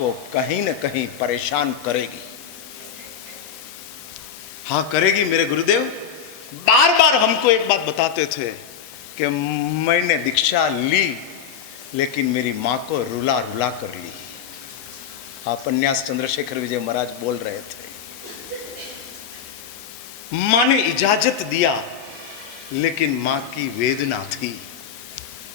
आपको कहीं न कहीं परेशान करेगी। हाँ करेगी। मेरे गुरुदेव बार बार हमको एक बात बताते थे कि मैंने दीक्षा ली लेकिन मेरी माँ को रुला रुला कर ली। उपन्यास चंद्रशेखर विजय महाराज बोल रहे थे, माँ ने इजाजत दिया लेकिन माँ की वेदना थी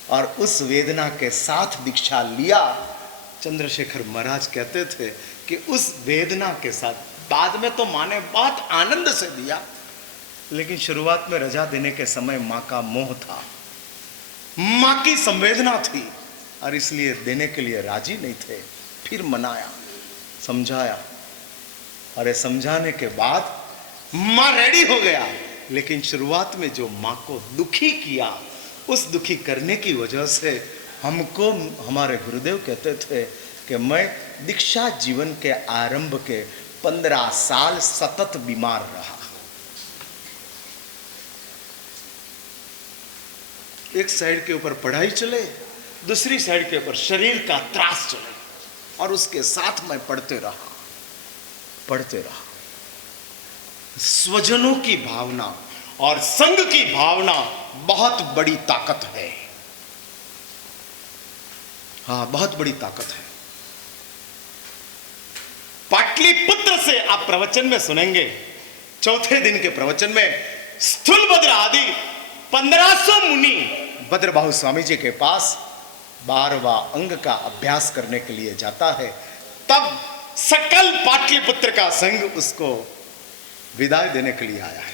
और उस वेदना के साथ दीक्षा लिया। चंद्रशेखर महाराज कहते थे कि उस वेदना के साथ, बाद में तो माँ ने बहुत आनंद से दिया लेकिन शुरुआत में रजा देने के समय माँ का मोह था, माँ की संवेदना थी और इसलिए देने के लिए राजी नहीं थे। फिर मनाया, समझाया, अरे समझाने के बाद माँ रेडी हो गया, लेकिन शुरुआत में जो माँ को दुखी किया, उस दुखी करने की वजह से हमको हमारे गुरुदेव कहते थे कि मैं दीक्षा जीवन के आरंभ के 15 साल सतत बीमार रहा। एक साइड के ऊपर पढ़ाई चले, दूसरी साइड के ऊपर शरीर का त्रास चले और उसके साथ मैं पढ़ते रहा। स्वजनों की भावना और संघ की भावना बहुत बड़ी ताकत है। हाँ, बहुत बड़ी ताकत है। पाटलिपुत्र से आप प्रवचन में सुनेंगे, चौथे दिन के प्रवचन में स्थूलभद्र आदि 1500 मुनि भद्रबाहु स्वामी जी के पास 12वां अंग का अभ्यास करने के लिए जाता है। तब सकल पाटलिपुत्र का संघ उसको विदाई देने के लिए आया है।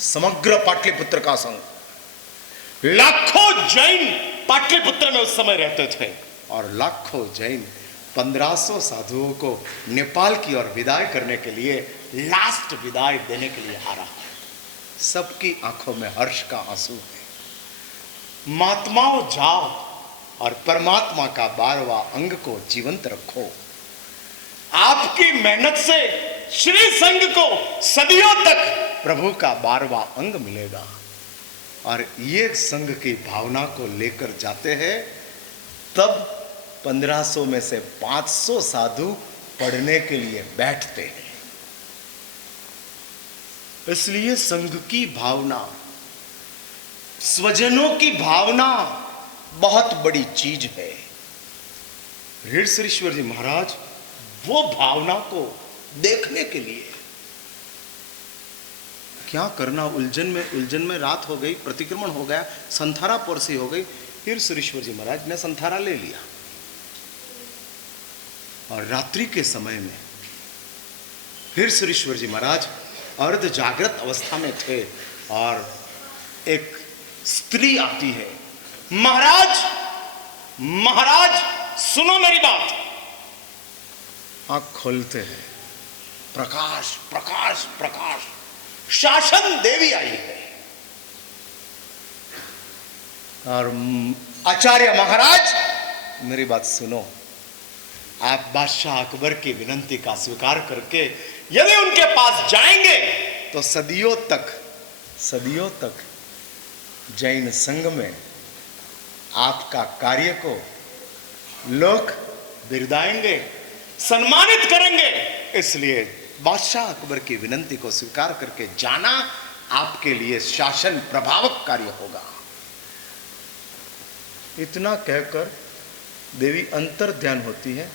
समग्र पाटलिपुत्र का संघ, लाखों जैन पाटलिपुत्र में उस समय रहते थे और लाखों जैन 1500 साधुओं को नेपाल की ओर विदाई करने के लिए, लास्ट विदाई देने के लिए आ रहा है। सबकी आंखों में हर्ष का आंसू है। महात्माओं जाओ और परमात्मा का 12वां अंग को जीवंत रखो। आपकी मेहनत से श्री संघ को सदियों तक प्रभु का 12वां अंग मिलेगा। और ये संघ की भावना को लेकर जाते हैं। तब 1500 में से 500 साधु पढ़ने के लिए बैठते हैं। इसलिए संघ की भावना, स्वजनों की भावना बहुत बड़ी चीज है। ऋषिश्वर जी महाराज वो भावना को देखने के लिए, क्या करना, उलझन में रात हो गई, प्रतिक्रमण हो गया, संथारा पोरसी हो गई। फिर सुरेश्वर जी महाराज ने संथारा ले लिया और रात्रि के समय में फिर सुरेश्वर जी महाराज अर्ध जागृत अवस्था में थे और एक स्त्री आती है, महाराज महाराज सुनो मेरी बात। आंख खोलते हैं, प्रकाश प्रकाश प्रकाश, शासन देवी आई है। और आचार्य महाराज मेरी बात सुनो, आप बादशाह अकबर की विनंती का स्वीकार करके यदि उनके पास जाएंगे तो सदियों तक जैन संघ में आपका कार्य को लोग बिरदाएंगे, सम्मानित करेंगे। इसलिए बादशाह अकबर की विनंती को स्वीकार करके जाना आपके लिए शासन प्रभावक कार्य होगा। इतना कहकर देवी अंतर ध्यान होती है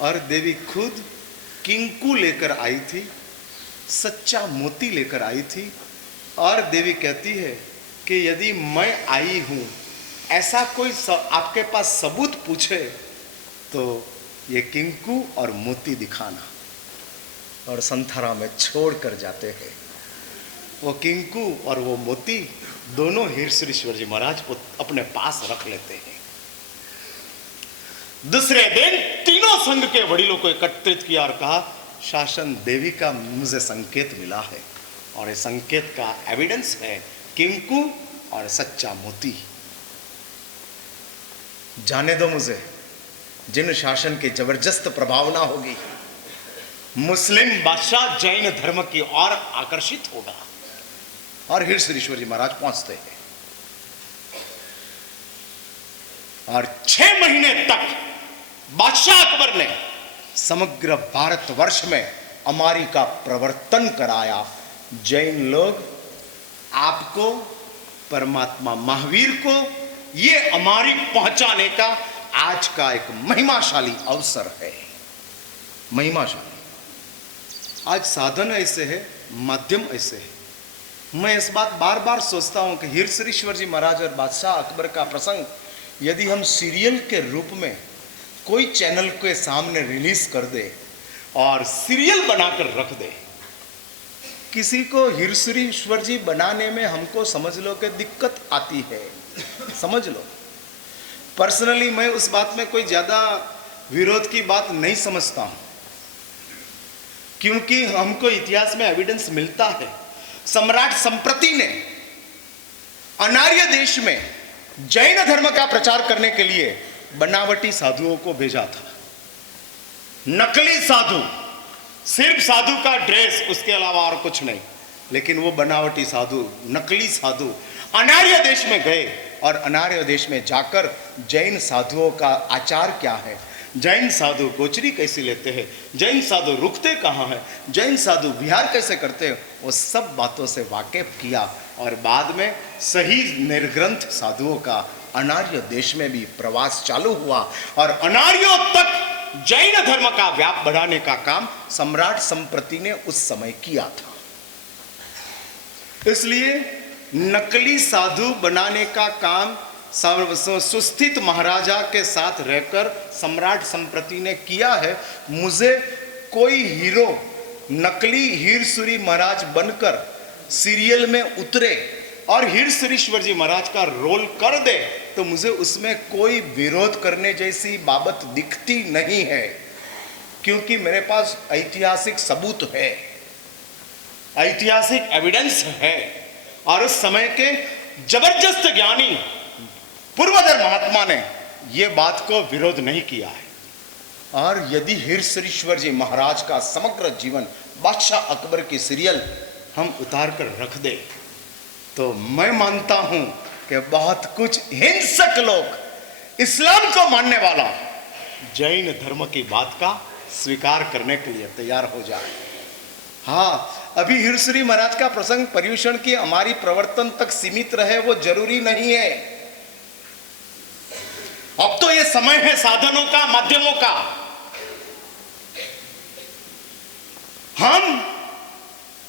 और देवी खुद किंकु लेकर आई थी, सच्चा मोती लेकर आई थी। और देवी कहती है कि यदि मैं आई हूं, ऐसा कोई आपके पास सबूत पूछे तो ये किंकु और मोती दिखाना। और संथारा में छोड़ कर जाते हैं। वो किंकु और वो मोती दोनों हीरश्वरेश्वर जी महाराज को अपने पास रख लेते हैं। दूसरे दिन तीनों संघ के वडीलों को एकत्रित किया और कहा, शासन देवी का मुझे संकेत मिला है और ये संकेत का एविडेंस है किंकु और सच्चा मोती। जाने दो मुझे, जिन शासन की जबरदस्त प्रभावना होगी, मुस्लिम बादशाह जैन धर्म की ओर आकर्षित होगा। और हीरश्वरेश्वर जी महाराज पहुंचते हैं और 6 महीने तक बादशाह अकबर ने समग्र भारतवर्ष में अमारी का प्रवर्तन कराया। जैन लोग आपको, परमात्मा महावीर को ये अमारी पहुंचाने का आज का एक महिमाशाली अवसर है। महिमाशाली। आज साधन ऐसे है, माध्यम ऐसे है। मैं इस बात बार बार सोचता हूं कि हीरसरीश्वर जी महाराज और बादशाह अकबर का प्रसंग यदि हम सीरियल के रूप में कोई चैनल के सामने रिलीज कर दे और सीरियल बनाकर रख दे, किसी को हीरसरीश्वर जी बनाने में हमको समझ लो कि दिक्कत आती है, समझ लो। पर्सनली मैं उस बात में कोई ज्यादा विरोध की बात नहीं समझता हूं, क्योंकि हमको इतिहास में एविडेंस मिलता है। सम्राट संप्रति ने अनार्य देश में जैन धर्म का प्रचार करने के लिए बनावटी साधुओं को भेजा था। नकली साधु, सिर्फ साधु का ड्रेस, उसके अलावा और कुछ नहीं। लेकिन वो बनावटी साधु, नकली साधु अनार्य देश में गए और अनार्य देश में जाकर जैन साधुओं का आचार क्या है, जैन साधु गोचरी कैसे लेते हैं, जैन साधु रुकते कहाँ हैं, जैन साधु विहार कैसे करते हैं, वो सब बातों से वाकिफ किया। और बाद में सही निर्ग्रंथ साधुओं का अनार्य देश में भी प्रवास चालू हुआ और अनार्यों तक जैन धर्म का व्याप बढ़ाने का काम सम्राट संप्रति ने उस समय किया था। इसलिए नकली साधु बनाने का काम सुस्थित महाराजा के साथ रहकर सम्राट संप्रति ने किया है। मुझे कोई हीरो नकली हीरसुरी महाराज बनकर सीरियल में उतरे और हीरसरीश्वर जी महाराज का रोल कर दे तो मुझे उसमें कोई विरोध करने जैसी बाबत दिखती नहीं है, क्योंकि मेरे पास ऐतिहासिक सबूत है, ऐतिहासिक एविडेंस है। और उस समय के जबरदस्त ज्ञानी पूर्वधर महात्मा ने यह बात को विरोध नहीं किया है। और यदि हीरसरीश्वर जी महाराज का समग्र जीवन बादशाह अकबर की सीरियल हम उतार कर रख दे तो मैं मानता हूं कि बहुत कुछ हिंसक लोग इस्लाम को मानने वाला जैन धर्म की बात का स्वीकार करने के लिए तैयार हो जाए। हाँ, अभी हीरसरी महाराज का प्रसंग पर्यूषण की हमारी प्रवर्तन तक सीमित रहे वो जरूरी नहीं है। अब तो ये समय है साधनों का, माध्यमों का। हम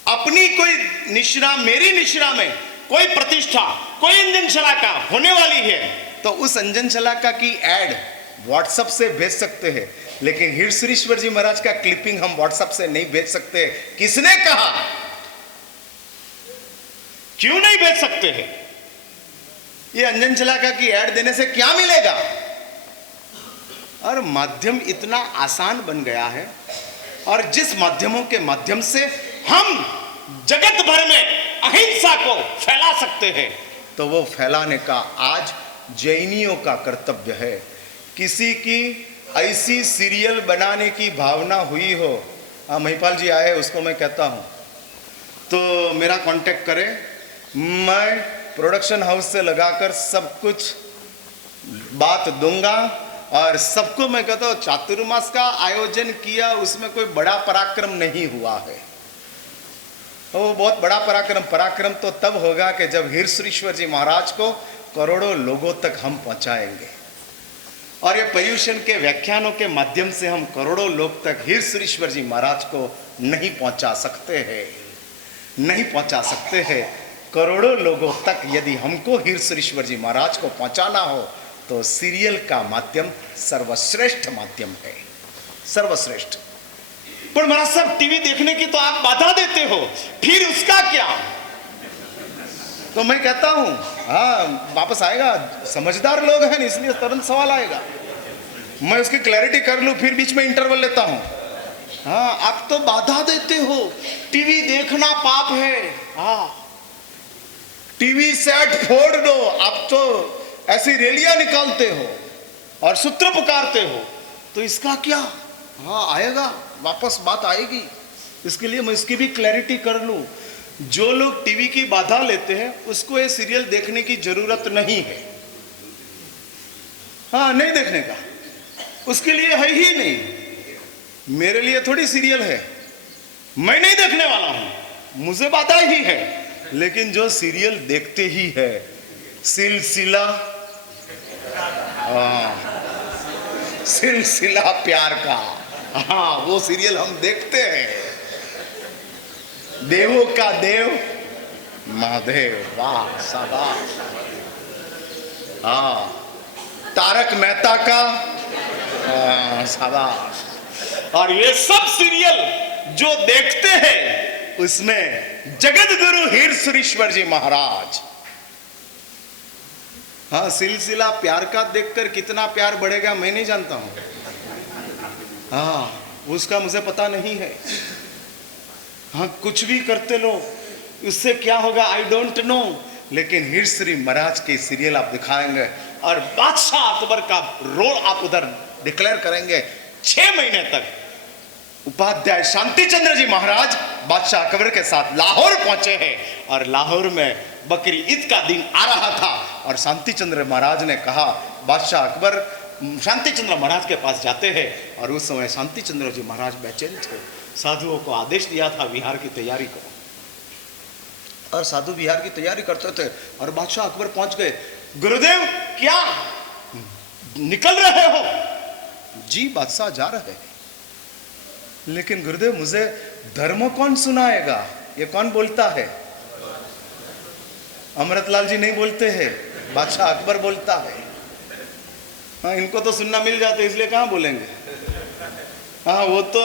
अपनी कोई निश्रा, मेरी निश्रा में कोई प्रतिष्ठा, कोई अंजन शलाका होने वाली है तो उस अंजन शलाका की एड व्हाट्सएप से भेज सकते हैं, लेकिन हीरसरीश्वर जी महाराज का क्लिपिंग हम व्हाट्सएप से नहीं भेज सकते। किसने कहा? क्यों नहीं भेज सकते हैं? ये अंजन शलाका की एड देने से क्या मिलेगा? और माध्यम इतना आसान बन गया है और जिस माध्यमों के माध्यम से हम जगत भर में अहिंसा को फैला सकते हैं तो वो फैलाने का आज जैनियों का कर्तव्य है। किसी की ऐसी सीरियल बनाने की भावना हुई हो, महिपाल जी आए, उसको मैं कहता हूं तो मेरा कांटेक्ट करें, मैं प्रोडक्शन हाउस से लगाकर सब कुछ बात दूंगा। और सबको मैं कहता हूं चातुर्मास का आयोजन किया, उसमें कोई बड़ा पराक्रम नहीं हुआ है। वो बहुत बड़ा पराक्रम तो तब होगा कि जब हीरसरीश्वर जी महाराज को करोड़ों लोगों तक हम पहुंचाएंगे। और ये पर्यूषण के व्याख्यानों के माध्यम से हम करोड़ों लोग तक हीरसरीश्वर जी महाराज को नहीं पहुंचा सकते हैं, नहीं पहुंचा सकते हैं। करोड़ों लोगों तक यदि हमको हीरसरीश्वर जी महाराज को पहुंचाना हो तो सीरियल का माध्यम सर्वश्रेष्ठ माध्यम है, सर्वश्रेष्ठ। पर महाराज साहब टीवी देखने की तो आप बाधा देते हो, फिर उसका क्या? तो मैं कहता हूं हाँ, वापस आएगा, समझदार लोग हैं इसलिए तुरंत सवाल आएगा। मैं उसकी क्लैरिटी कर लूं, फिर बीच में इंटरवल लेता हूं। हाँ, आप तो बाधा देते हो, टीवी देखना पाप है। हाँ, टीवी सेट फोड़ दो, आप तो ऐसी रैलियां निकालते हो और सूत्र पुकारते हो, तो इसका क्या? हाँ, आएगा, वापस बात आएगी। इसके लिए मैं इसकी भी क्लैरिटी कर लूं, जो लोग टीवी की बाधा लेते हैं उसको ये सीरियल देखने की जरूरत नहीं है। हाँ, नहीं देखने का, उसके लिए है ही नहीं। मेरे लिए थोड़ी सीरियल है, मैं नहीं देखने वाला हूं, मुझे बाधा ही है। लेकिन जो सीरियल देखते ही है, सिलसिला, सिलसिला प्यार का, हाँ वो सीरियल हम देखते हैं। देवों का देव महादेव, वाह शाबाश। हाँ, तारक मेहता का, शाबाश। और ये सब सीरियल जो देखते हैं उसमें जगत गुरु हीर सुरेश्वर जी महाराज, हाँ सिलसिला प्यार का देखकर कितना प्यार बढ़ेगा मैं नहीं जानता हूं, हाँ उसका मुझे पता नहीं है। हाँ कुछ भी करते लो, उससे क्या होगा आई डोंट नो। लेकिन हीर श्री महाराज के सीरियल आप दिखाएंगे और बादशाह अकबर का रोल आप उधर डिक्लेयर करेंगे। 6 महीने तक उपाध्याय शांति चंद्र जी महाराज बादशाह अकबर के साथ लाहौर पहुंचे हैं और लाहौर में बकरी ईद का दिन आ रहा था और शांति चंद्र महाराज ने कहा, बादशाह अकबर शांति चंद्र महाराज के पास जाते हैं और उस समय शांति चंद्र जी महाराज बेचैन थे। साधुओं को आदेश दिया था विहार की तैयारी करो और साधु विहार की तैयारी करते थे और बादशाह अकबर पहुंच गए। गुरुदेव क्या निकल रहे हो? जी बादशाह जा रहे हैं। लेकिन गुरुदेव मुझे धर्म कौन सुनाएगा? ये कौन बोलता है? अमृतलाल जी नहीं बोलते हैं, बादशाह अकबर बोलता है। हाँ इनको तो सुनना मिल जाता है इसलिए कहाँ बोलेंगे। हाँ वो तो